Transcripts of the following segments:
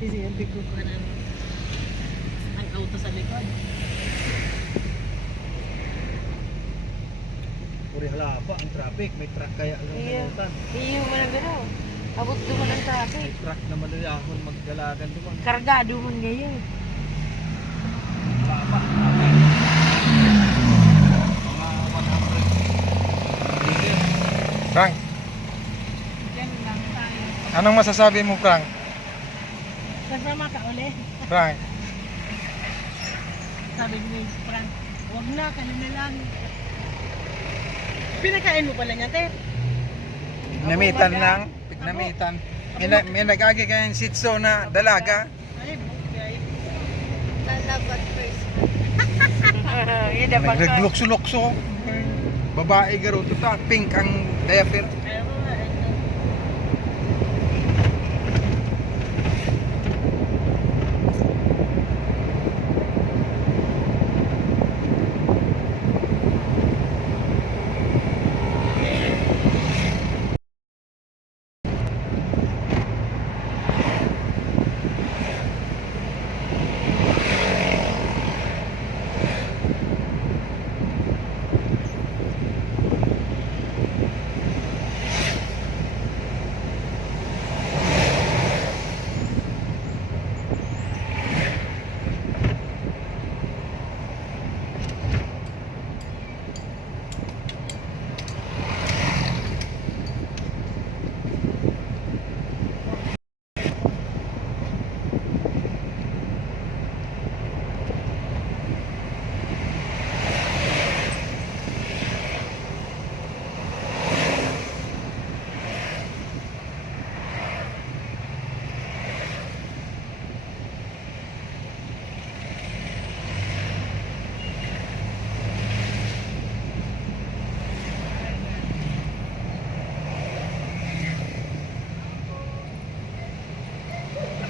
Sisiyanti ko pa na ang auto sa likod. Puri halapa ang traffic, may truck kaya lang nalutan. Iyo man ang gano'n. Abot duman ang traffic. May truck na malayahon maggalagan duman. Kargado man ngayon. Halapa. Mga 100 liters. Frank, Diyan lang tayo. anong masasabi mo, Frank? Kasama ka uli. Frank, Sabi ni Frank, huwag na, kayo na lang. Pinakain mo pala niya, Ter. pinamitan lang. Pinamitan. May nag-agi kayong sitso na dalaga. Ay, bukay. Lalabat first. Yun na pagka. Naglukso-lukso. Babae garo, tuta, pink ang diaper. Ayaw mo nga, ito.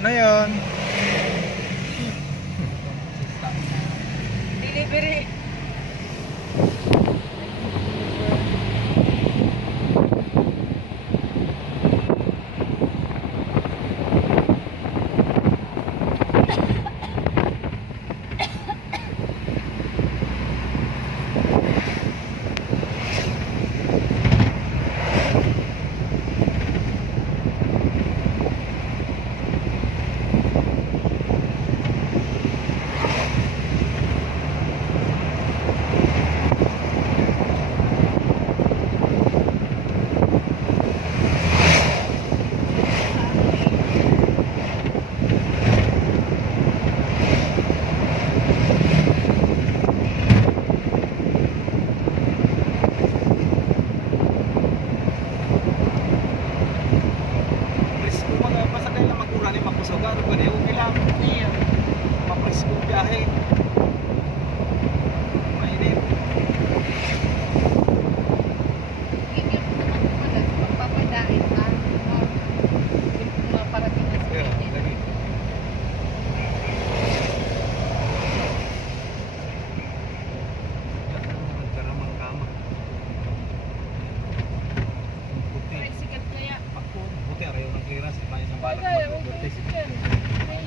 Ano yun? Delivery. Presko mga pasakay lang magkurani makusogan ko di okay lang. Iyo. Mapresko biyahe. Mainit. Hindi mo naman pala magpapadain na maparating na sa Yeah, Pilipinas. lagi. Karamang kama. Puti. Ay, sikat kaya. Ako, puti araw ng clearance, may isang balak Bagay, mag-overtake. okay, sikat. Ay,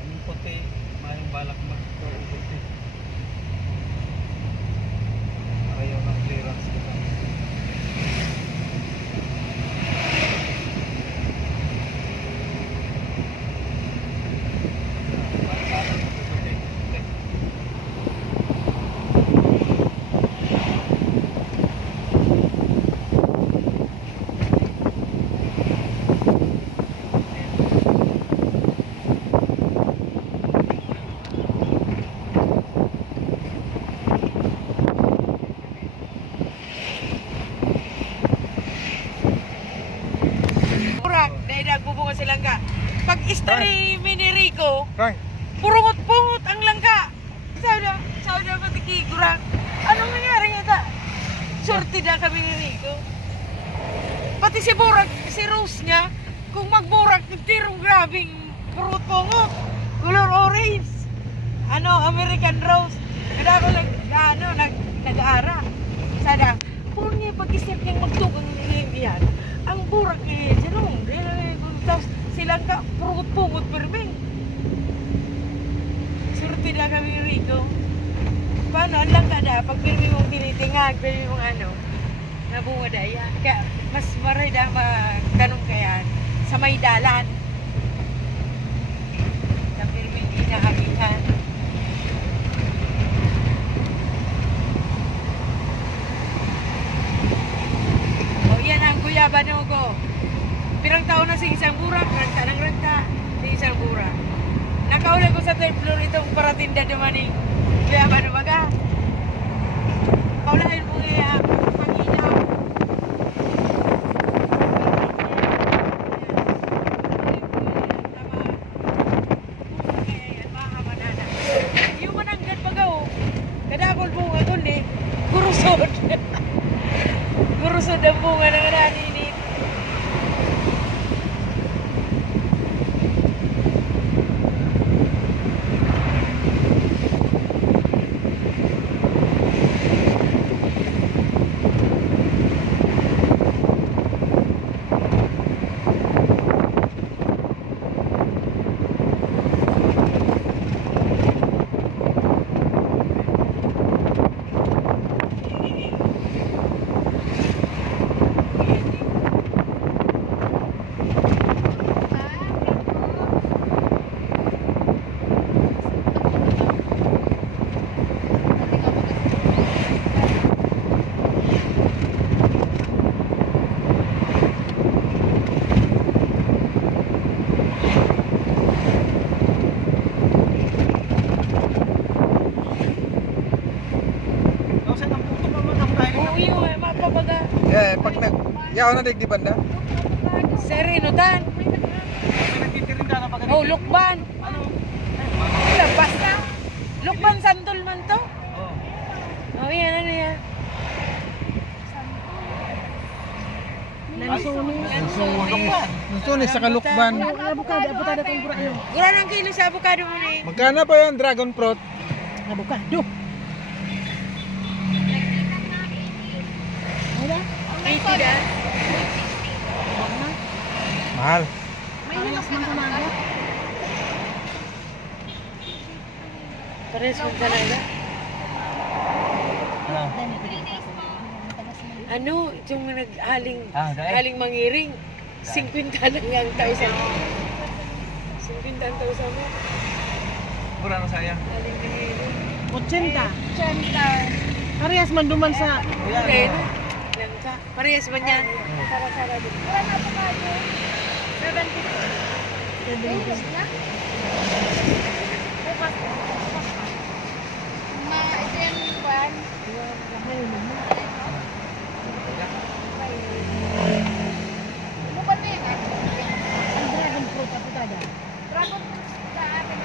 Yung puti, may balak mag-overtake. Araw ng clearance kita. Burak, dahil nagbubunga sa langka. Pag istari Minirico, Frank, purungot-pungot ang langka. Sabi na matikigurak. Anong nangyari nga ta? Sorti na kami ni Rico. Pati si Burak, si Rose niya, kung magburak, tirong grabing purungot-pungot. Color orange. American Rose. Kada ko nag-aara. Sada, kung niya pag-isip niyang magtugang yan, ang burak eh, tapos silang ka, purungot-pungot perming. da kami ni Rico. Paano? Ang lang ka da. Pag pirmi mong tinitingag, pirmi mong ano, nabunga da yan. Kaya mas maray da magtanong kayan sa may dalan. Sa pirmi inahagihan. O yan ang guyaba nyo ko. Pirang taon na sa isang burak, ragta ng ragta sa isang burak. Nakauli ko sa third floor itong paratinda naman eh. Kaya ba na baga? Kaulahin mo nga pag-inaw. Yung mananggan baga oh. Kadakol bunga ko ni. Gurusod. Gurusod ang bunga ng naninit. Kasi nang puto pa man ang tayo. Oo yun eh, mapabaga. Pag yaw na digdi banda. Serinutan. Nagtitirinda na pag Oh, lukban. Ano? Labas na. Lukban santol man to. Oh. Oh, yan, ano yan? Nasunis sa kalukban. Gura ng kilo sa avocado mo ni. Magkano pa yan, dragon fruit? Avocado. Ay, tida. Mahal. Pares mo talaga. Ano, yung naghaling, haling mangiring. 50 lang yung tausan mo. 50 ang tausan mo. Mura na sayang. Haling mangiring. 80. Parehas man duman sa Okay, no? Ilan ka? Parehas ba niyan? Sara-sara din. Wala na ito kayo. 70. Na? Bukas. Ito yung buwan. Bukan na yan. ang dragon fruit at tada. Dragon fruit sa atin.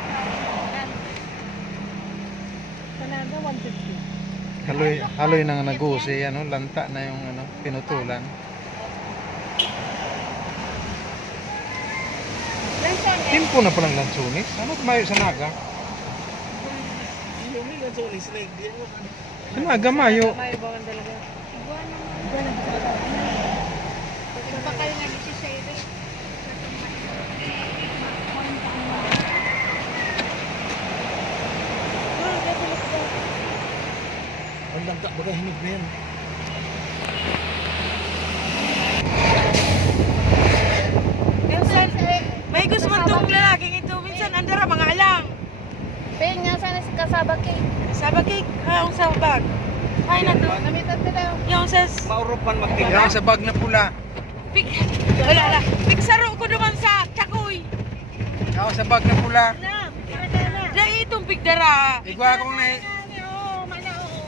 Talaga 150. Haloy na nga nagusi, ano, lanta na yung ano, pinutulan. Timpo na palang lansunis. Ano kumayo sa naga? Sa naga mayo. May bawang talaga. Pag pa kayo nag-isisayri. Ang langka baga hinog na yan. Minsan, may gusto man itong lalaking ito. Minsan, andara mga alang. Payang nga sana si kasabak eh. Sabakik, ang sabag. Ay na to. Namitan nila. Yung sa Maurupan magtingga. Yan sa bag na pula. pig. Wala. Pigsaro ko naman sa Chakoy. Yan sa bag na pula. Dahil itong pigdara. Igwa akong na...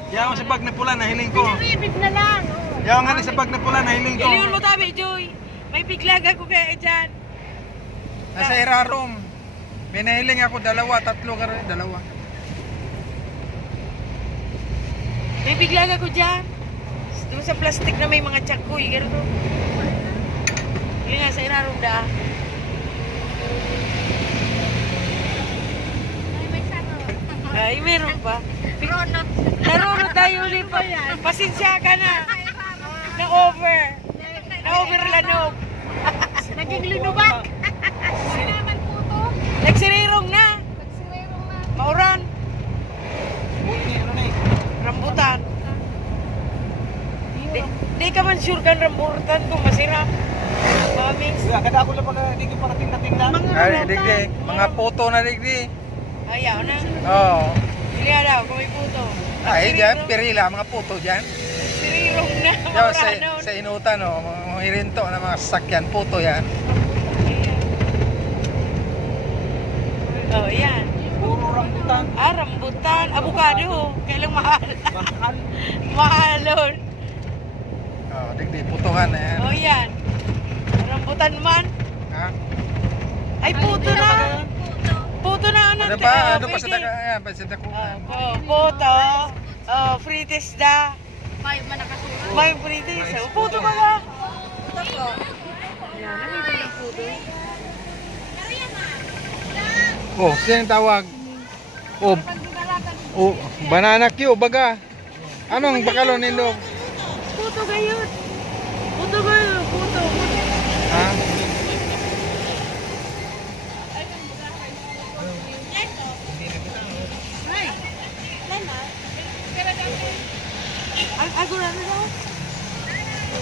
Yan sa bag na pula, nahiling ko. Ibig na lang. Yan nga sa bag na pula, nahiling ko. Iliyon mo tabi, Joy. May piglag ako kaya dyan. Nasa irarom. May nahiling ako, tatlo ka rin, dalawa. May piglag ako dyan. Doon sa plastic na may mga Chakoy. Gano'n to. Yun nga, sa irarong da. Ay, may saro. Ay, meron pa. Ronot. Naroon tayo ulit pa. Pasensya ka na. Na-over. Na-over lanog. Naging linubak. Naman po to. Nagsirirong na. Nagsirerong na. Mauran. sure kan rambutan ko masira. Mami. Wala, kada ako lang pag hindi ko parating-tingnan. Ay, digdi. Mga puto na digdi. Ayaw na. Oo. Pilihan daw kung may puto. Ay, dyan, pirila, mga puto dyan. Sirirong na. Yo, Mauranon. sa inutan, oh, mga hirinto na mga sasakyan, puto yan. Oh, yan. Puro rambutan. Ah, rambutan. Avocado. Kailang mahal. Mahal. Mahalon. Oh, digdi, putuhan na yan. Oh, yan. Rambutan man. Ha? Ay, puto na. Puto na. Ano Nante. pa? Oh, Ano pa sa pwede. taga? Ayan, pa sa taga. Oh, puto. Oh, frites da. May manakasura. May frites. Oh, puto ba ka? Puto po. Oh, sino yung tawag? Oh, oh, banana Q, baga. Anong bakalo nilo? Puto gayud. Puto gayud. Puto. Ha? Ang agura na daw?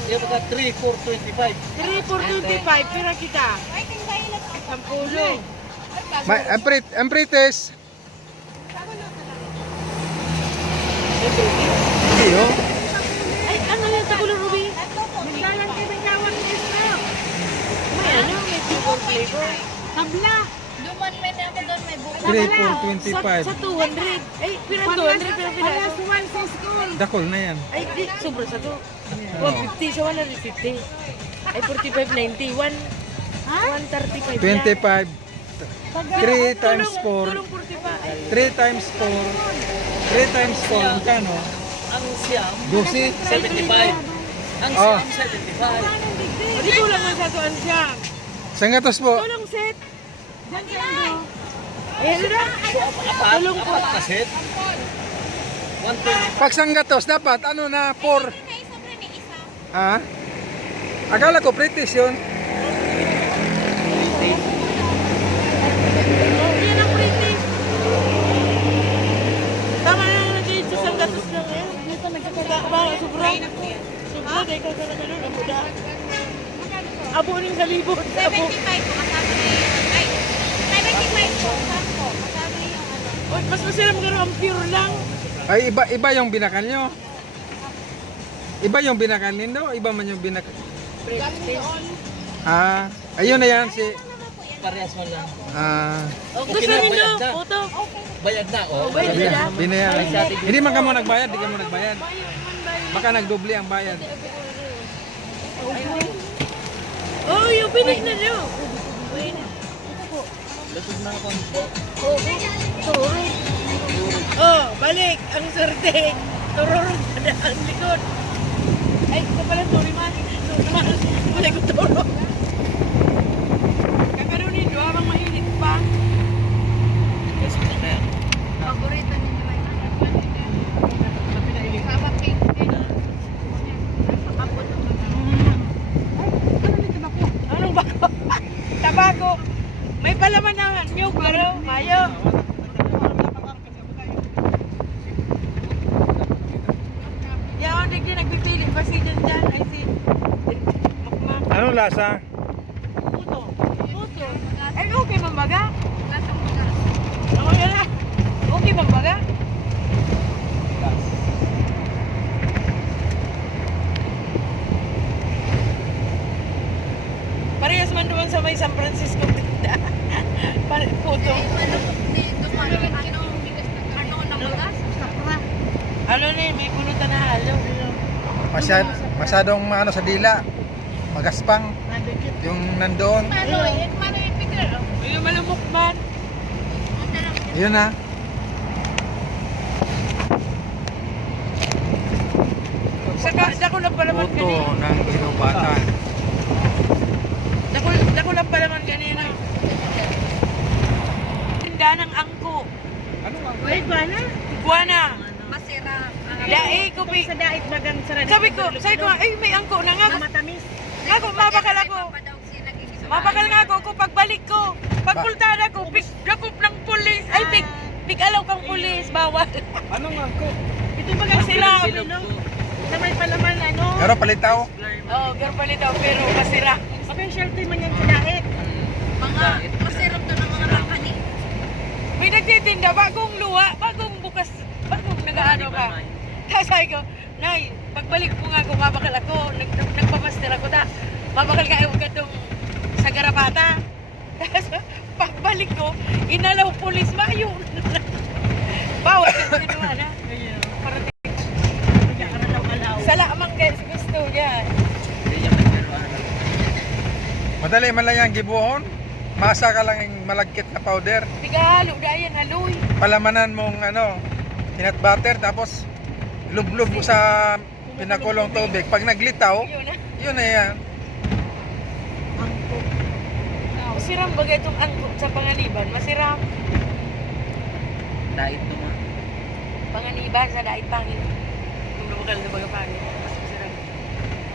Yan mga 3, 4, 25. 3 for 25. Pira kita. 10. May amprites. Hindi oh. Ay, ano yung tagulo, Ruby? Magdalang kayo may tawag ni Israel. May ano? May flavor. Tabla. Duman may na ako doon, may buka. 3 for 25. Sa 200. Ay, pira 200. Pira pira. Alas 1 sa school. Dakol na yan. Ay, di. Sobra sa to. 150 siya, 150. Ay, 45, 90. 135 na. 25. 3 times 4. Tulong 45. 3 times 4. 3 times 4. Magkano? Ang siyam, 12. 75. Ang Oh. siyam, 75. Hindi kulang man sa tuan siya. Sangatos po. Tulong set. Diyan siya ando. Ayan na. Tulong po. Apat kaset. 120. Pag sanggatos, dapat ano na 4. Ha? Akala ko British yun. Yan ang pretty. Tama na lang natin sa sanggatos lang eh. Dito nagkakata ba? Sobra. Sobra. Dahil ka na gano'n. Abo na. Abo rin sa libot. Abo. 75 po kasama na yung, ay, 75 po, sakto. Kasama yung ano. Oy, mas masarap gano'n ang pure lang. Ay, iba yung binakal nyo. Iba yung binakal nindo, iba man yung binakal. Ah, ayun na yan si Parehas mo lang. O, Okay gusto na, ninyo, bayad na. puto. Bayad na, oh. Bayad na. binayaran. Hindi man ka mo nagbayad, di ka mo nagbayad. Baka nagdoble ang bayad. Oh, yung finish na nyo. Lasod na ako. Tururog. Oh, balik. Ang sorte. Tururog na ang likod. Ay, ito pala sorry man. Balik ko tururog. Kakaronin, do habang mainit pa. Paborito ninyo may sama cake. Abot ng mga. Anong bako? Tabako. May palaman na nyug, pero mayo. Yan, hindi nagpipili pa si dyan. Ay, si Makmak. Anong lasa? Puto. Puto. Ay, okay man baga? Lasang mga. Ako na lang. Okay man baga? Parehas man doon sa may San Francisco. Puto. Duman ano, bigas na ano ng bagas. Sakra. Ano na yun, may pulutan na halo. Masyadong ano sa dila. Magaspang. Yung nandoon. Paano yung Peter? Yung malumok man. Yun na. Saka, dako lang pala man Puto ganina. ng inubatan. Dako lang pala man ganina. Tinda ng angko. Ano nga? Wait, bana? Iguana. Masira. Dai ko pi. Sa dait bagang sarado. Sabi ko, ay may angko na nga. Matamis. Nga ko, mabakal ako. Mabakal nga ako pagbalik ko. Pagpultada ko, dakop ng pulis. Ay, pig alaw kang pulis. Bawal. Ano nga ko? Ito bagang Sila, sila. Sa may palaman, ano? Pero palitaw. Oo, garbalitaw, pero masira. Specialty man yan sa diet. Mga masirap to ng mga rakani. May nagtitinda, bagong luwa, bagong bukas, bagong nag-ano ka. Tapos sabi ko, Nay, pagbalik mo nga kung mabakal ako, nagpamaster ako ta, mabakal ka ewan ka itong sa garapata. Tapos pagbalik ko, inalaw pulis, mayo. Bawal ka sinuha na. Sa lamang kayo sa gusto niya. Madali man lang yung gibuhon. Masa ka lang yung malagkit na powder. Tigalo, dayan, haloy. Palamanan mong ano, peanut butter, tapos lublub mo sa pinakulong tubig. Pag naglitaw, Yun na. yun na yan. Masiram bagay itong angkot sa panganiban. Masiram. Dait naman. Panganiban sa dait pangit. Kung nabakal na baga pangit. Mas masiram.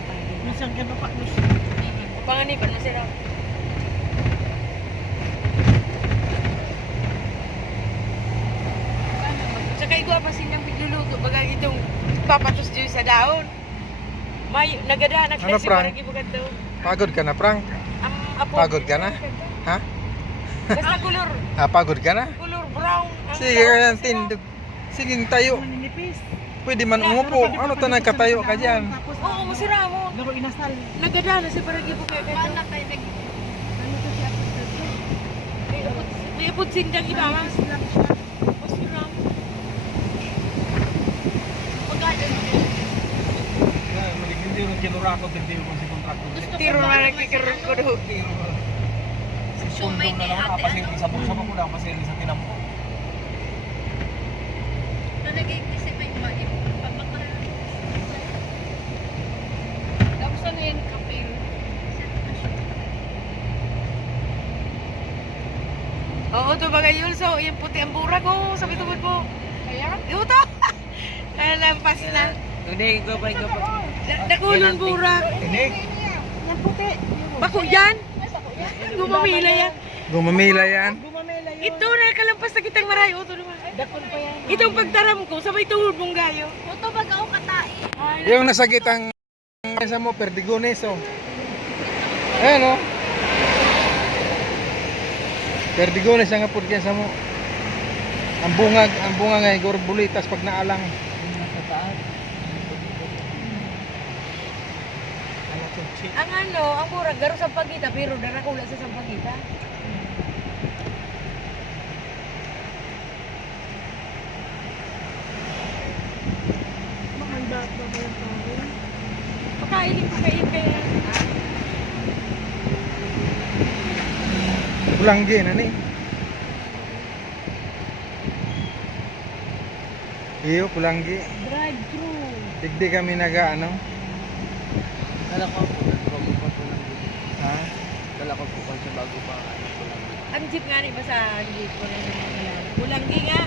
Pangit. Minsan ka pa Miss. Ang panganiban, masiram. Tsaka igwa pa sinyang pigluluto. Baga itong papatos dyan sa daon. May nagadanak Ano, si Frank? parang ibugat to. Pagod ka na, Frank? Ang apo. Pagod ka na? Ha? Basta kulor. Pagod ka na? Kulor brown. Ang Sige, daon kaya sila. tindog. Sige, tayo. Maninipis. Pwede man umupo. Ano tanay katayo ka dyan? Tapos, Oo, masira mo. laro inasal. Nagadana si parang ibugat to. Mana tayo nag... Ano to siya? May ipot sindang iba, ma. Masiram. Pagkain. Hindi rin kinura ko, hindi rin si kontrakto. Tiro na nagkikaroon ko doon. Sumay ni ate, ano? Sa bulsa ko lang, pasili sa tinampo. Na nag-iisip may mali. Pagmakaroon. Tapos ano yan, kapil? Oo, ito ba kayo? So, yung puti ang bura ko. Sabi tubod mo. Kaya? Ito to. Kaya lampas na. Hindi, go pa. Nakulong bura. Hindi. Yan puti. Bako yan. Gumamila yan. Gumamila yan. Gumamela yun. Ito na kalampas na kitang marayo. Ito naman. Dakon pa yan. Itong pagtaram ko, sabay tuhod mong gayo. Ito baga ako katai. Yung nasa gitang sa mo, perdigones, oh. Ayan, oh. Perdigones ang apod kaya sa mo. Ang bunga nga, gorbulitas pag naalang. Ang ano, ang murag, garo sa pagita, pero darakula sa sampagita. Mahanda pa ba yung tao? Pakainin ko kayo kaya. Bulanggi na ni. Iyo, pulanggi. Drive-thru. Digdi kami naga, ano? Dala ko po, bago pa po lang. Ha? Dala ko po sa bago pa. Ang jeep nga rin ba sa jeep ko na yung bulanggi nga.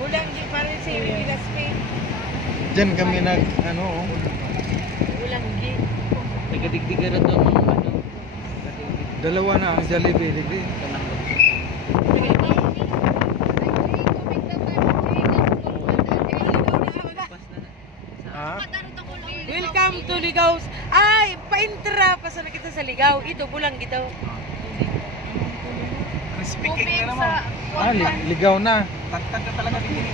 Bulanggi pa rin si Rilas Spain. Diyan kami nag, ano, oh. Bulanggi. Nagadigdig ka rin ito mga ano. Dalawa na ang Jollibee, digdi. Ha? Welcome to Ligaw. Ay, paintra pa sa nakita sa Ligaw. Ito, bulanggi to. Speaking na naman. Ligaw na. Tagtag na talaga din.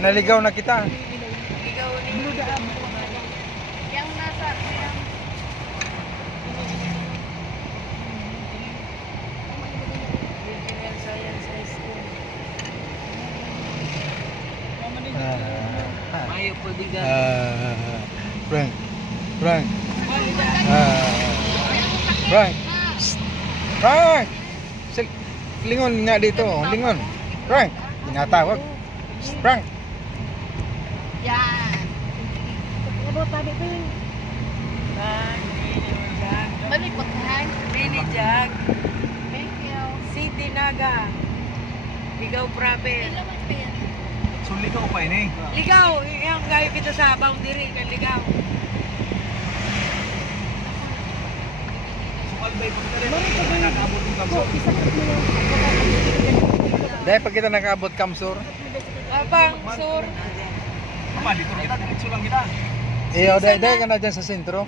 Naligaw na kita. Ligaw ni Yang nasa... Engineer Science High School. Mayo po diga. Frank. Frank. Frank. Psst. Frank. Lingon nga dito, oh. Lingon. Frank. Tinatawag. Psst, Frank. Yan. Ano tabi ko yun? Malipot na. Mini Jag. Thank you. City Naga. Ligaw Province. Ilawan pa yan. Sulit ko pa ini. Ligaw. Yung gayo kita sa boundary ng Ligaw. Sukal ba ito ka rin? Nakakabot yung kamso. Dahil pag kita nakaabot kamsur, Abang, Sur. Mama, dito kita. Diretso lang kita. Iyo, day ka na dyan sa sentro.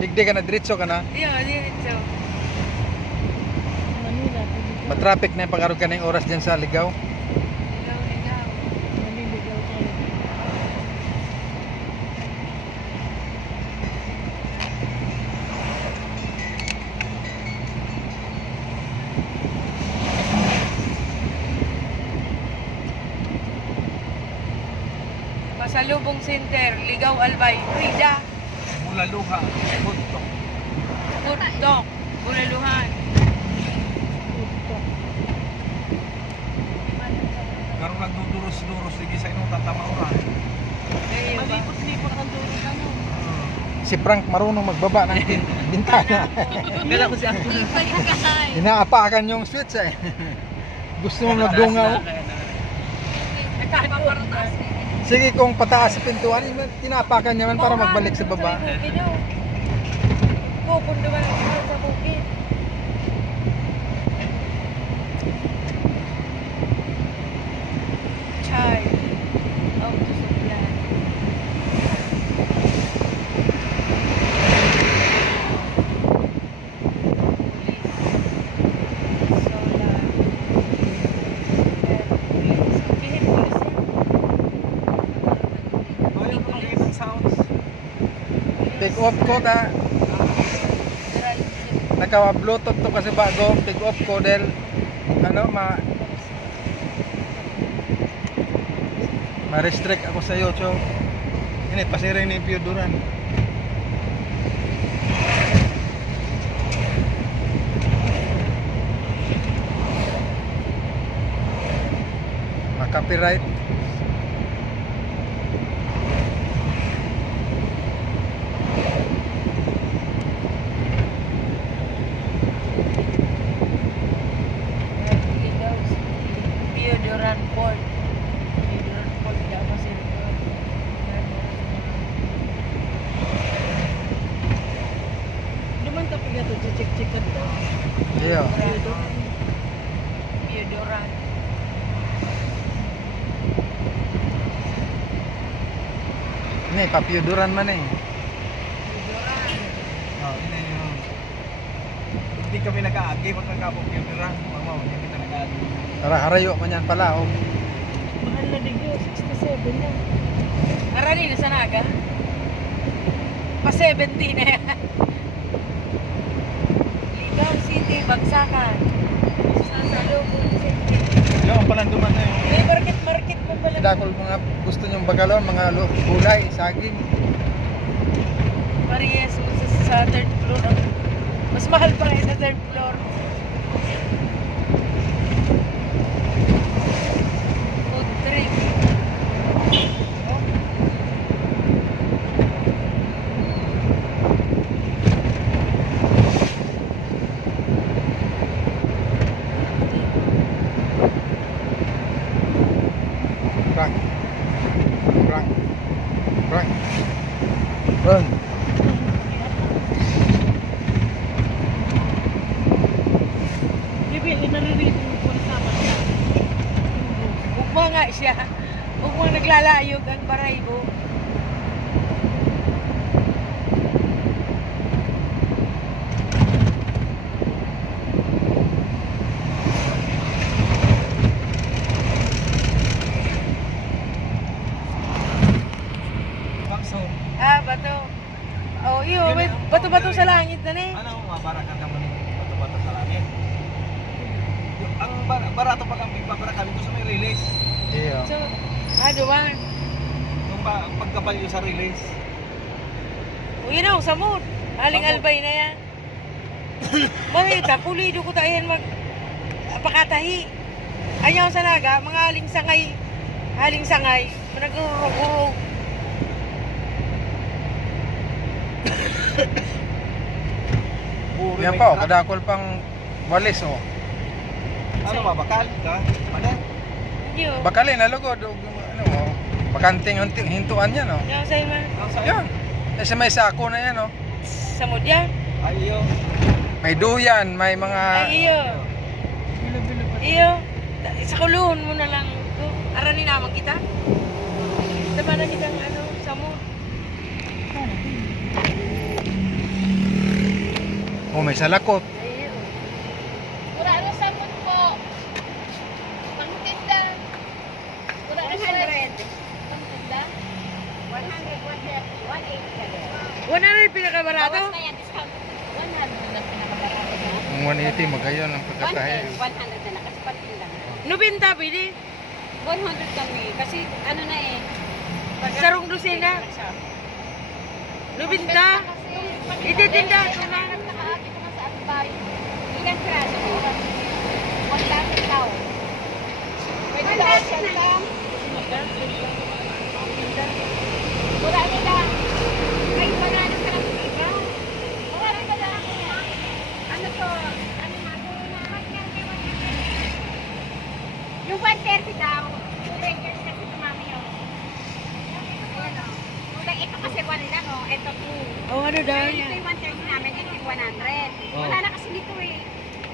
Digdi ka na, diretso ka na. Iyo, dito. Manila. Pilipinas. Matraffic na yung pagkarod ka na yung oras dyan sa Ligaw. Ligaw. Maliligaw tayo. Pasalubong Center, Ligaw Albay, Rida, Mula luha, buntok. Purtok, Bulaluhan. Ito. Karon nagduduros-duros lagi sa inong tatamaura. Ayun ba? Malipot-lipot ang dulo na no. Si Frank marunong magbaba ng bintana. Kala ko siya. Inaapakan yung switch eh. Gusto mo magdungaw? Sige, kung pataas sa pintuan, tinapakan niya man para magbalik sa baba. Pupundo ba lang sa bukid? Child auto supply. Police. Solar. Police. Bihim police yan. Ayaw ko ng sounds. Take off ko ta. Naka-bluetooth to kasi bago. Take off ko dahil ma-restrict ako sa iyo, so ini pasiring ni Pioduran. Ma-copyright. Pioduran Port. Pioduran Port, tidak masih Duman ka pala ito, check-checkan to. Iyo. Pioduran. Ini pa Pioduran man eh. Pioduran. Oh, ini yung hindi kami nag-aagi pag nagkapong yung dira. Mama, hindi kita nag-aagi. Tara, harayo pa niyan pala. Oh. Mahal na digyo, 67 lang. Arani na sa naga. Pa 70 na yan. Ligaw City, Bagsakan. Sa Salubong City. Yung palang duman na yun. May market mo pala. Dakol mga gusto nyong bagalon, mga gulay, saging. Marias mo sa third floor. Mas mahal pa rin sa third floor. Food trip. Frank. Frank. Frank. Run. Bibi, inaririnig mo po sa mata. Ugma nga siya. Ugma naglalayog ang baray ko. Bakso. Ah, bato. Oh, iyo, may bato-bato sa langit na ni. Ano, mabarakan ka mo ni bato-bato sa langit. Ang barato pa kami, babarakan ito sa may release. Iyo. So, duwan. Yung pagkabalyo sa release. O yun o, samod. Haling Samod. albay na yan. Mahita, pulido ko tayo mag pakatahi. Ayaw sa naga, mga haling sangay, nagururog-urog. Yan pa, oh, kadakol pang walis oh. Ano, mabakal ka? Ano? Hindi o. Bakalin, nalugod. Ano oh. Bakanting hintuan yan oh. Ayaw sa'yo man. Ang sa'yo? Yan. Kasi may sako na yan oh. Samod yan. Ayaw. May duyan, may mga... Ay, iyo. Bilo-bilo pa. Iyo. Sa kulungan mo na lang. Arani naman kita. Tama na kitang samod. Oh, may salakot. Mura ano sabon po. Pangtinda. Mura ano 100. Pangtinda. 100, 130, 180 ka din. 100 pinakabarato? Bawas na yan, discount. 100 na pinakabarato na. Ang 180 magayon ang pagkatahe. 110, 100 na lang kasi pangtinda. Nubinta, pwede. 100 kami kasi ano na eh. Sarong dosena. Nubinta. Ititinda ko na. Ilan piraso mo? Wala sa tao. Pwede daw siya na. Wala nila. Ay, wala na sa lang iba. Wala na lang. Ano to? Ano na? Yung 130 daw. 2 years kasi tumami yun. Ayan o. Ito kasi 1 lang o. Ito 2. Oh, ano daw Ito yan? yung 130 namin, ito yung 100. Oh. Wala na kasi dito eh.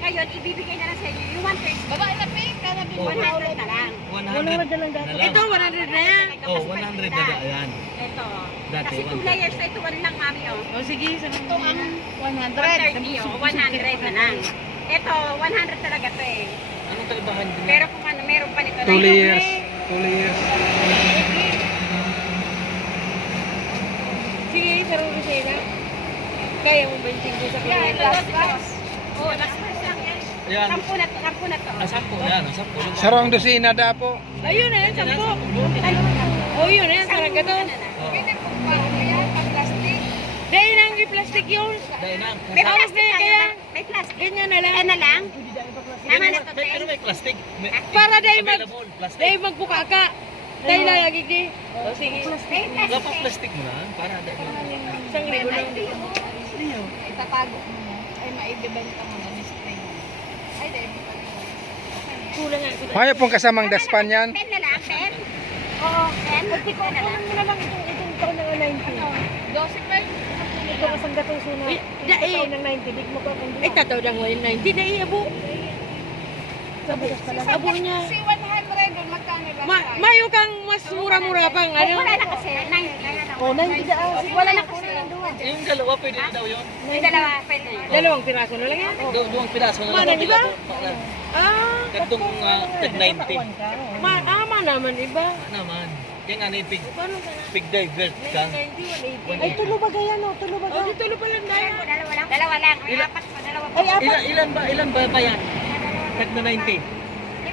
Ngayon, ibibigay na lang sa inyo yung 130. Babae na pink, kaya Oh. 100 na lang. 100 na lang. Ito, 100 na yan. Oh, 100 na lang. Ayan. Ito. Dati, Kasi 2 layers na ito, 1 lang mami oh. O sige, sarong Ito ang dosena. 130 oh, 100 na lang. Ito, 100 talaga to eh. Anong kaibahan din? Pero kung ano, meron pa nito. 2 layers. 2 layers. Sige, sarong dosena. Kaya mo ba yung tingko sa Yeah, kanya? ito, last price. Oh, last price lang yan. Ayan. 10 na to, 10 na to. 10 yan. 10. Sarong dosina da po. Ayun na yan, 10. Ay, Oh, yun na yan, sarang gato. pwede po ba? Ayan, pag-plastic. Dahil nang i-plastic yun. Dahil na. May Aros plastic na yan, kaya? kaya. May plastic. Ganyan na lang. Ayan na lang. Tama na to, Pero may plastic. Para dahil mag... Available. Plastic. Dahil magbuka ka. Dahil lagi di. O sige. May plastic. Dapat plastic mo na. Para dahil. Isang libo lang. Itapago mo na. Ay, maibibenta mo na display mo. Ay, dahil mo pa rin. Kulang nga. Kaya pong kasamang daspan yan. Pen na lang, pen? Oo, pen. Pen na lang. Ano lang itong taon ng 90. 12 pa yun. Ito kasang gatong suna. Eh, dai. Taon ng 90. Di mo ka kung Ay, tataw lang 190 na iabo. sa bukas pala. Abo niya. Si 100 doon, magkano ba? Mayo kang mas mura-mura pang ano. Wala na kasi, 90. Oh, 90 daan. Wala na kasi. Yung dalawa pwede na daw yun. May dalawa, pwede. Dalawang piraso na lang yan. Duwang piraso na Mana, di ba? Ah, Katong tag 90. ama naman, iba. Naman. Kaya nga na yung Paano ka na? pig divert ka. 90, 180. Ay, tulo ba gaya no? Tulo ba O, gaya? di tulo pa lang dahil. Dalawa lang. Dalawa lang. May apat pa, dalawa pa. Ay, apat. Ilan ba yan? Tag na 90.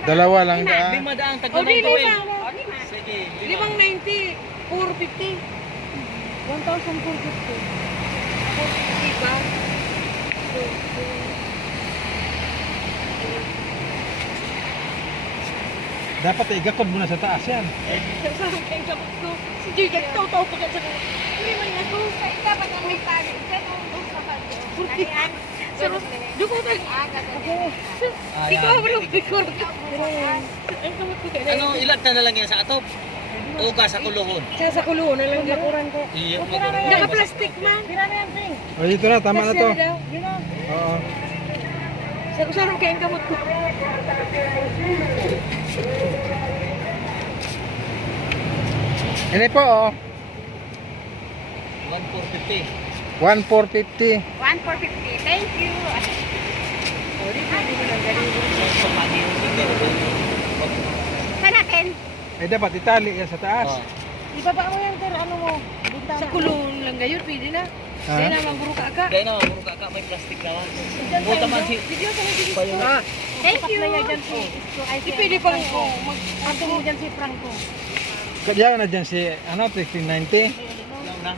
Dalawa lang da. Lima daang tag O, na di 90. lima. O, lima. Sige, Limang 90, 450. 1,450. 450 pa. Dapat igakod mo na sa taas yan. Sasama kayo kapag ko. Si Jujak, tao-tao pa ka sa kanya. Hindi man ako. Dapat ang may pari. Diyan ang gusto ka doon. Ayan. Sarap. Duko ka. Ikaw mo lang record. Ang kamot ko kaya. Ano, ilan na lang yan sa atop? Uga sa kuluhon. Sa kulungan na lang. Makuran ko. Iya, Naka-plastic man. Pira na yan, Sing. O dito na, tama na to. Kasya daw. Yun na. Oo. Sarap kaya ang kamot ko. Ini po oh. 1,450. 1,450. 1,450. Thank you. Sa natin. Eh dapat itali yan sa taas. Oh. Ibaba mo yan, sir. Ano mo? Bintana. Sa kulungan lang ngayon, pwede na. Ha? Hindi na maburo ka ka. Dahil na, puro ka may plastic na. Buta man si... Video sa mga Payo na. Ah, Thank you. Na yan dyan si... Ay, di pwede pang Ato mo dyan si Franco. Kaya na dyan si, ano, 1590. Lang na.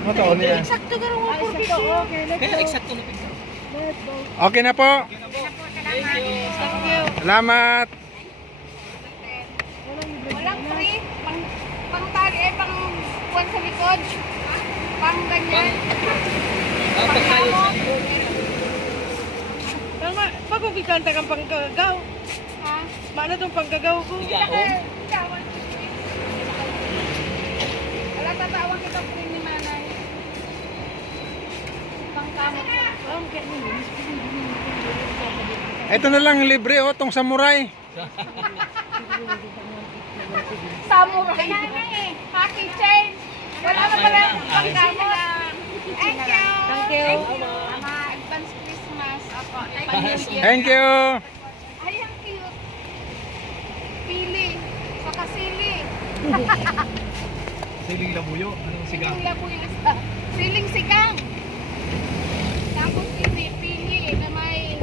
Ano taon niya? Sakto ka rin Ay, sa to. Okay, let's Kaya go. eksakto na pigsa. Let's go. Okay na po. Thank you. Salamat. Walang free. Pang tali, pang buwan sa likod. Pang ganyan. Dapat tayo sa... Tama, pag kumikanta kang panggagaw. Ha? Maano tong panggagaw ko? Iyaon. Wala tatawag kita free ni Manay. Pang kamot. Ito na lang libre oh, tong samurai. Samurai. Hockey chain. Wala na pala pang kamot. Thank you. Thank you. Advance Christmas. Ako. Thank you. Thank you. Ay, ang cute. Pili. Saka sili. Siling labuyo. Anong sigang? Siling labuyo isa. Siling sigang. Tapos ini, pili na may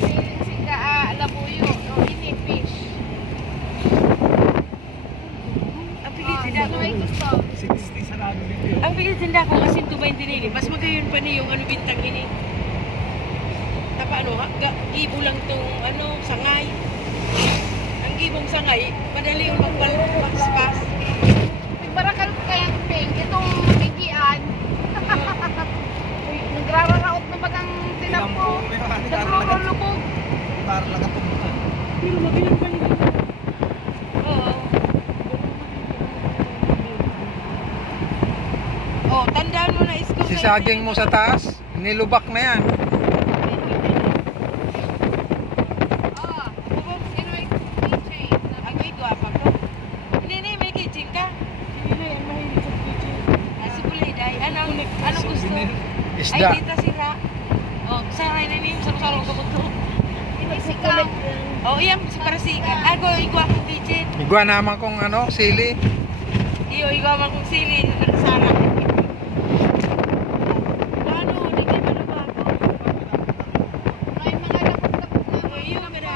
siling labuyo. O ini, fish. Ang pilit Oh, tinda ano ko. may gusto? 60 sarado dito. Ang pilit tinda ko kasi 2.20 nini. Mas magayon pa ni yung ano bintang ini. Tapa ano, gibo lang tong ano, sangay. Ang gibong sangay, madali yung magpas. Nagbarakal ko kayang pink. Itong bigian. Nagrararaot na bagang tinampo. Nagrurulubog. Para lang katumutan. Pero magayon ka nila. Oo. Oh, tandaan mo na isko. Si saging mo sa taas, nilubak na yan. Oh, sino may keychain? Ang may guwapa ko. Hindi, may kitchen ka. Hindi na yan, mahilig sa kitchen. Si Puliday, anong gusto? Ay, Isda. dita sira. Oh, saray na niyo, sarong ko to. Ini sigang. Oh, iyan, para si Ako, igwa kong kitchen. Igwa naman kong ano, sili. Iyo, igwa man kong sili. Sana. Ano, hindi kayo malubago. May mga lapot-lapot na. Oh, iyo, ganda.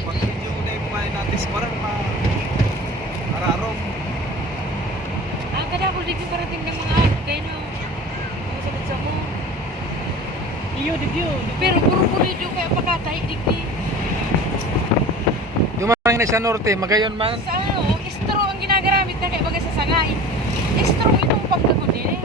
Pag yung una yung kumain natin, parang ararong. Ang ganda ko, di ko parating ng mga kayo no. Mga sabat sa mo. Iyo, digyo. Pero puro pulido kaya pagkatay, digdi. Dumarang na sa norte, magayon man. Sa ano, straw ang ginagamit na kaya bagay sa sangay. Straw itong pagkagod din eh.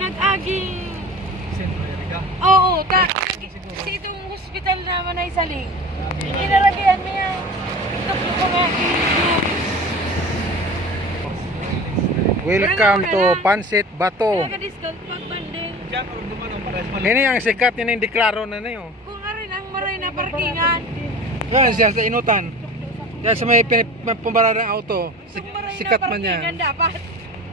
Nag-aging. Siyempre, Erika. Oo, kasi itong hospital naman ay saling. Inaragayan mo yan. Ito ko nga. Welcome to Pansit Bato. Naka-discount pag banding. Diyan, kung dumanong pares man. Ini ang sikat, yun yung deklaro na na yun. Kung nga rin ang maray na parkingan. Yan siya sa inutan. Yan sa may pambarada ng auto. Kung maray Sikat na man parkingan yan. dapat.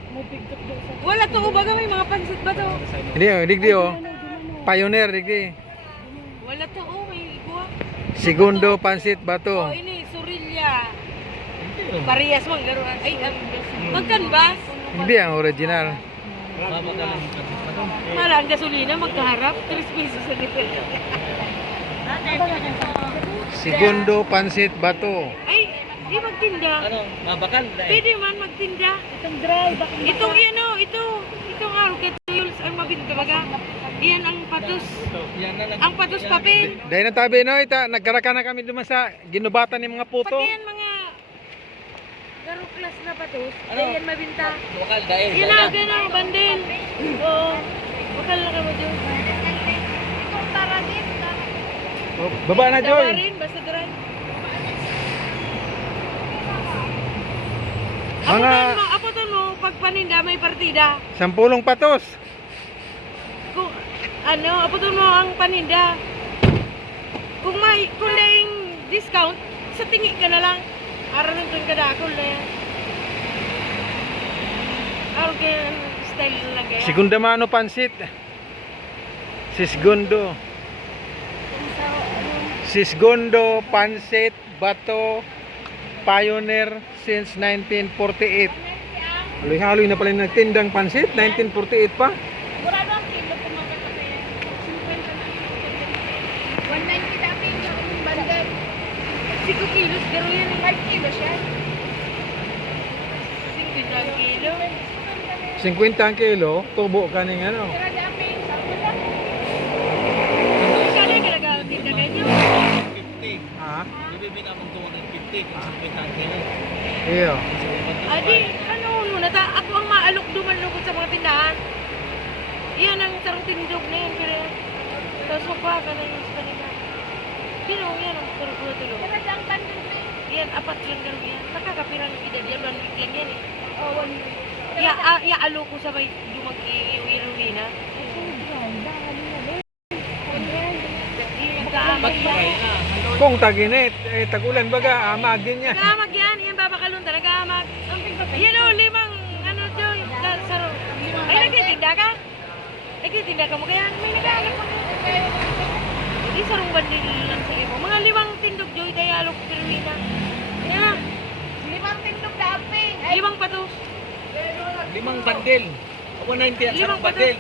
May TikTok daw sa... Wala to, ubaga may mga pansit ba to? Hindi oh, digdi oh. Pioneer, digdi. Wala to, may iguwa. Segundo Pansit Oh, Bato. ini, Surilla. Parehas mang garuan. Ay, magkanbas. Hindi ang original. Mala ang gasolina, magkaharap. 3 pesos sa litre. Segundo Pansit Bato. Ay, di magtinda. Ano, mabakal? Pwede man magtinda. Itong dry, baka Itong ano, itong araw kay Tuyuls ang mabinta baga. Iyan ang patos. Yan na lang. Ang patos papel. Dahil na tabi no, nagkaraka na kami duman sa ginubatan ng mga puto. Pag yan mga garuklas na patos, yan mabinta. Lokal, dahil. Yan na, ganang bandel. Oo. Bakal na kamo dyan. Itong taradit. Oh, baba na Joy. Tawarin, basta dran. Mga- Aputan mo, pag paninda may partida. 10 patos. Kung, aputan mo ang paninda. Kung daing discount, sa tingi ka na lang. Araw nang kadakol na yan. Araw kaya style na lang kaya. Segunda mano Pansit. Sisgundo. Sisgundo Pansit Bato. Pioneer since 1948. Haloy-haloy na pala yung nagtindang pansit. 1948 pa. Murado ang kilo kung magkakasaya. 50 na. 190 dati yung bundle. 5 kilos, garo yan eh. 5 kilos yan. 50 kilo. 50 ang kilo, tubo ka ng ano. Kira dami. Saan lang? Kaya kailangan tinda kayo. 50. Ha? Ibibigay mo 250 kung 50 ang kilo. Iyo. Adi, ano muna ta? Ako ang maalok duman-lukot sa mga tindahan. Iyan ang sarang tindog na yan, pero tapos mapa ka na yung sa kanila. Sino yan ang sarang pula tulog? Kira dang bandang na. Yan, 4 lang gano'n yan. Nakakapirang edad yan, 1 week lang yan eh. Oh, 1 week. Iaalo ko sabay dumag-iwi na. Ba't ba kayo na? Kung taginit, tagulan baga, amag din yan. Nag-aamag yan, yan babakalon talaga, nag-aamag. Yan o, 5, ano Joy, saro. Ay, nagtitinda ka? Nagtitinda ka mo kaya may nag-aamag mo. Hindi sarong bandil lang sa iyo. Mga 5 tindog Joy, kaya alok pirwina. Yan, 5 tindog dami. 5 patos. 5 bandel. 190 ang sarong Limang bandel.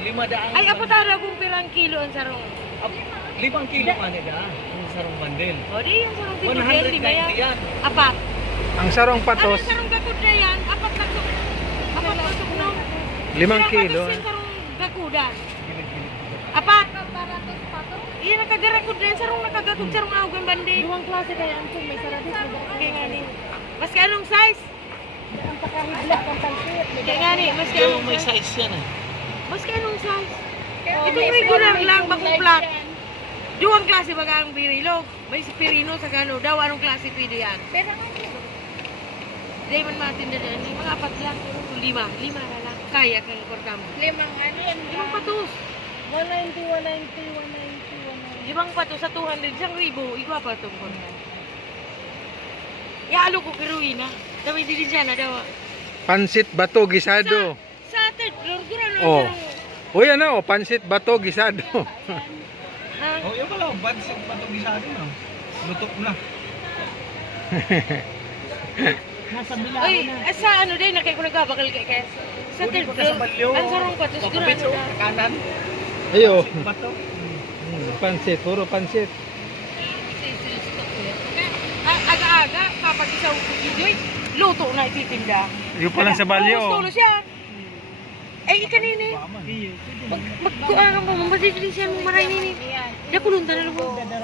5 daang. Ay, apotara kung pirang kilo ang sarong. 5 kilo man nila ang sarong bandel. O, di yung sarong tindog yan, 5 yan. 190 yan. 4. Ang sarong Ano patos, sarong gakod na yan? 4 pasok. 4 pasok no? 5 kilo. Yung sarong gakuda. Gilig-gilig. 4. Paratos pa to. Iya nakagarakod na yan. Sarong nakagakod. Sarong awag ang bandi. Duwang klase kaya ang may saradis. Kaya nga ni. Mas ka anong size? Ang pakahidlak ang talsir. Kaya nga ni. Mas ka Yung anong may size? size yan eh. Mas ka anong size? Kaya Itong may regular sarili lang, yung bakong live flat. yan. Duwang klase baga ang birilog. May si Pirino sa gano daw. Anong klase pwede yan? Pero nga, Di man matinda dyan. Yung mga 4 lang. 5 na lang. Kaya kang kortamo. 5 ano yan. 5 patos. 190, 190, 190, 190. 5 patos sa 200. 1,000. Igwa pa itong kortamo. Yaalo ko kiruin ha. Dami din dyan na daw. Pansit bato gisado. Sa third floor, gurano Oh. sarong. Uy, ano, pansit bato gisado. Ha? Oh, yung pala, bansig pa itong gisado no. Lutok na. Nasa bilao Oy, na. sa ano din, nakay ko nagkabakal kay sa Kunin third ko ka sa floor. balyo. Ang sarong patos, Kapapit gurano sa na. kanan. Ayo. Bato. Pansit, puro pansit. Aga-aga, kapag isaw ko gidoy, luto na ititinda. Yung pa lang sa balyo. Gusto na siya. Eh, kanini. Baman. Iyo. Magkuha ka mo, mabasitin siya mo maray nini. Yan. Nakulunta na lumo.